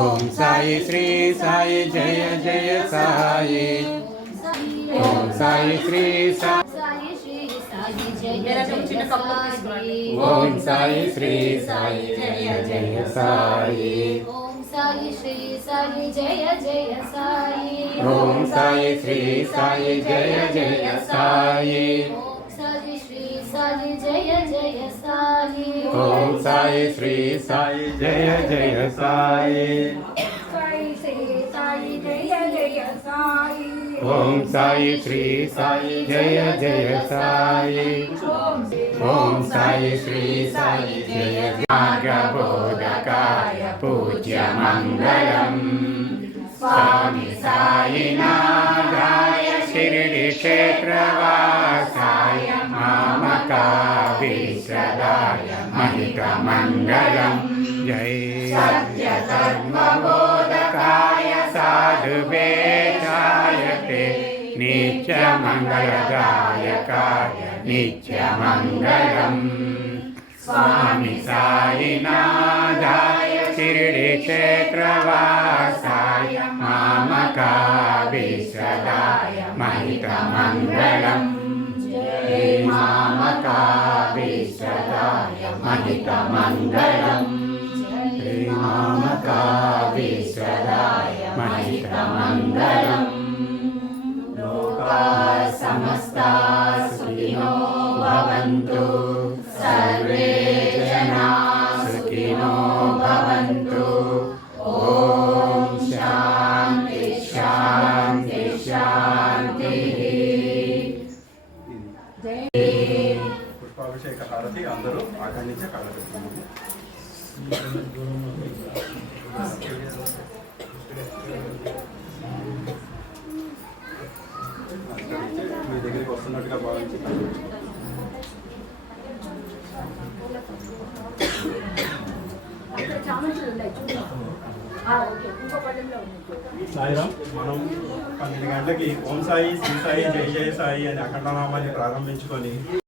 ఓం సాయి శ్రీ సాయి జయ జయ సాయి. ఓం సాయి శ్రీ సాయి సాయి శ్రీ సాయి జయ జయ సాయి ఓం సాయి శ్రీ సాయి జయ జయ సాయి. ఓం సాయి శ్రీ సాయి జయ జయ సాయి. ఓం సాయి శ్రీ సాయి జయ జయ సాయి ఓం సాయి శ్రీ సాయి జయ జయ సాయి. ఓం సాయి శ్రీ సాయి జయ జయ సాయి. ఓం సాయి శ్రీ సాయి జయ జయ సాయి. ఓం సాయి శ్రీ సాయి జయ మార్గబోధకాయ పూజ్య మంగళం స్వామి సాయినాథాయ मङ्गलं जय सत्यधर्मबोधकाय साधुवेदाय ते नित्यमङ्गलदायकाय नित्यमङ्गलम् स्वामि सायिनादाय शिरडिक्षेत्रवासाय मामकाभिषदाय महितमङ्गलम् जय मामका महितमङ्गलम् श्रीमामकावीश्वराय महितमङ्गलम् लोकाः समस्ता హారతి అందరూ కలగలుగుతున్నాము మీ దగ్గరికి వస్తున్నట్టుగా భావించి. సాయిరామ్. మనం పన్నెండు గంటలకి ఓం సాయి శ్రీ సాయి జై జయ సాయి అని అఖండనామాన్ని ప్రారంభించుకొని